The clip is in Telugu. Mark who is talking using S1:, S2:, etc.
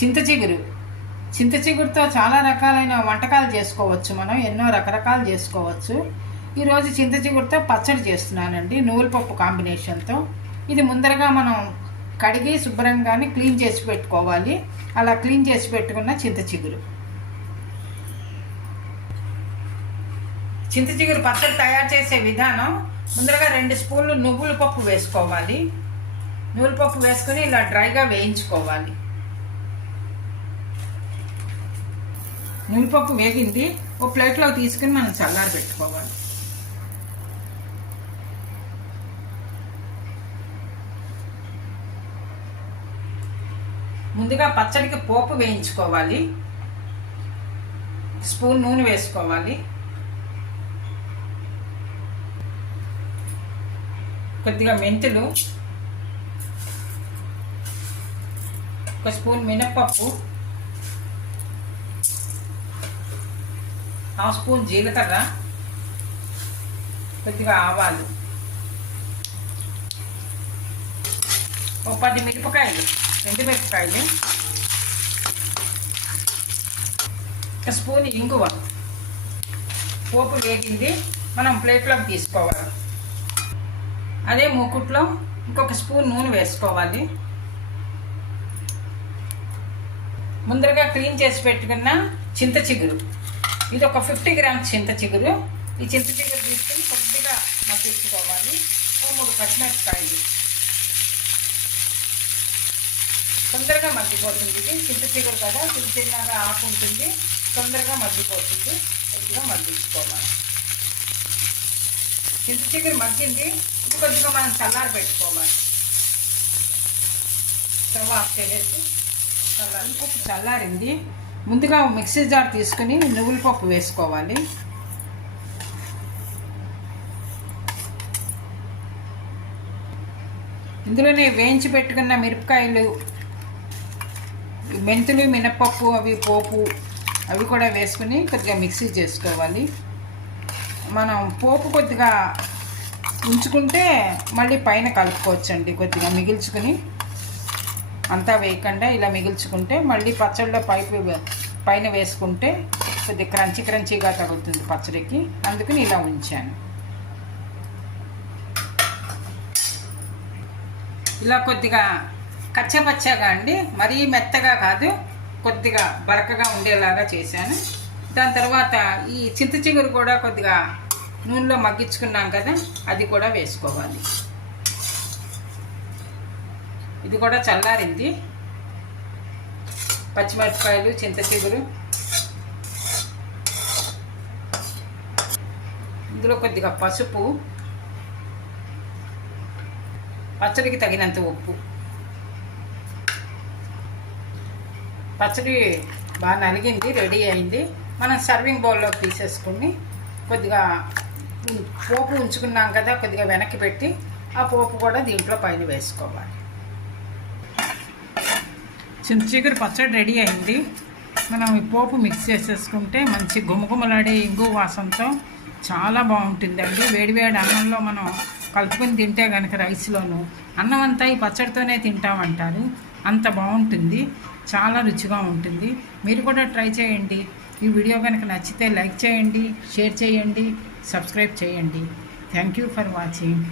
S1: చింత చిగురు. చింత చిగురుతో చాలా రకాలైన వంటకాలు చేసుకోవచ్చు మనం ఎన్నో రకరకాలు చేసుకోవచ్చు. ఈరోజు చింత చిగురుతో పచ్చడి చేస్తున్నానండి నువ్వుల పప్పు కాంబినేషన్తో. ఇది ముందరగా మనం కడిగి శుభ్రంగానే క్లీన్ చేసి పెట్టుకోవాలి. అలా క్లీన్ చేసి పెట్టుకున్న చింత చిగురు. చింత చిగురు పచ్చడి తయారు చేసే విధానం ముందరగా రెండు స్పూన్లు నువ్వుల పప్పు వేసుకోవాలి. నువ్వుల పప్పు వేసుకొని ఇలా డ్రైగా వేయించుకోవాలి. నువ్వులపప్పు వేగింది. ఓ ప్లేట్లో తీసుకుని మనం చల్లారి పెట్టుకోవాలి. ముందుగా పచ్చడికి పోపు వేయించుకోవాలి. స్పూన్ నూనె వేసుకోవాలి. కొద్దిగా మెంతులు. ఒక స్పూన్ మినప్పప్పు హాఫ్ స్పూన్ జీలకర్ర కొద్దిగా ఆవాలు. ఒక పది మిరపకాయలు రెండు మిరపకాయలు. ఒక స్పూన్ ఇంగువ. పోపు వేగింది మనం ప్లేట్లోకి తీసుకోవాలి. అదే మూకుట్లో ఇంకొక స్పూన్ నూనె వేసుకోవాలి. ముందరగా క్లీన్ చేసి పెట్టుకున్న చింత చిగురు. ఇది ఒక ఫిఫ్టీ గ్రామ్స్ చింత చిగురు. ఈ చింత చిగురు తీసుకుని కొద్దిగా మగ్గించుకోవాలి. ఓ మూడు పచ్చిమిరపకాయలు. తొందరగా మగ్గిపోతుంది ఇది. చింత చిగురు కదా చిన్న చిన్నగా ఆకు ఉంటుంది. తొందరగా మగ్గిపోతుంది. కొద్దిగా మగ్గించుకోవాలి. చింత చిగురు మగ్గింది. ఇది కొద్దిగా మనం చల్లారి పెట్టుకోవాలి. స్టవ్ ఆఫ్ చేసేసి చల్లారి చల్లారింది. ముందుగా మిక్సీ జార్ తీసుకుని నువ్వుల పప్పు వేసుకోవాలి. ఇందులోనే వేయించి పెట్టుకున్న మిరపకాయలు మెంతులు మినపప్పు అవి పోపు అవి కూడా వేసుకుని కొద్దిగా మిక్సీ చేసుకోవాలి. మనం పోపు కొద్దిగా ఉంచుకుంటే మళ్ళీ పైన కలుపుకోవచ్చండి కొద్దిగా మిగిల్చుకుని. అంతా వేయకుండా ఇలా మిగిల్చుకుంటే మళ్ళీ పచ్చడిలో పైపు పైన వేసుకుంటే కొద్దిగా క్రంచి క్రంచీగా తగులుతుంది పచ్చడికి. అందుకని ఇలా ఉంచాను. ఇలా కొద్దిగా కచ్చపచ్చగా అండి. మరీ మెత్తగా కాదు కొద్దిగా బరకగా ఉండేలాగా చేశాను. దాని తర్వాత ఈ చింత చిగురు కూడా కొద్దిగా నూనెలో మగ్గించుకున్నాం కదా అది కూడా వేసుకోవాలి. ఇది కూడా చల్లారింది. పచ్చిమిరపకాయలు చింత చిగురు ఇందులో కొద్దిగా పసుపు. పచ్చడికి తగినంత ఉప్పు. పచ్చడి బాగా నలిగింది రెడీ అయింది. మనం సర్వింగ్ బౌల్లో తీసేసుకుని కొద్దిగా పోపు ఉంచుకున్నాం కదా కొద్దిగా వెనక్కి పెట్టి ఆ పోపు కూడా దీంట్లో పైన వేసుకోవాలి. చిన్న చిగురు పచ్చడి రెడీ అయింది. మనం ఈ పోపు మిక్స్ చేసేసుకుంటే మంచి గుమగుమలాడే ఇంగు వాసనతో చాలా బాగుంటుందండి. వేడివేడి అన్నంలో మనం కలుపుకొని తింటే కనుక రైస్లోను అన్నం అంతా ఈ పచ్చడితోనే తింటామంటారు. అంత బాగుంటుంది. చాలా రుచిగా ఉంటుంది. మీరు కూడా ట్రై చేయండి. ఈ వీడియో కనుక నచ్చితే లైక్ చేయండి షేర్ చేయండి సబ్స్క్రైబ్ చేయండి. Thank you for watching.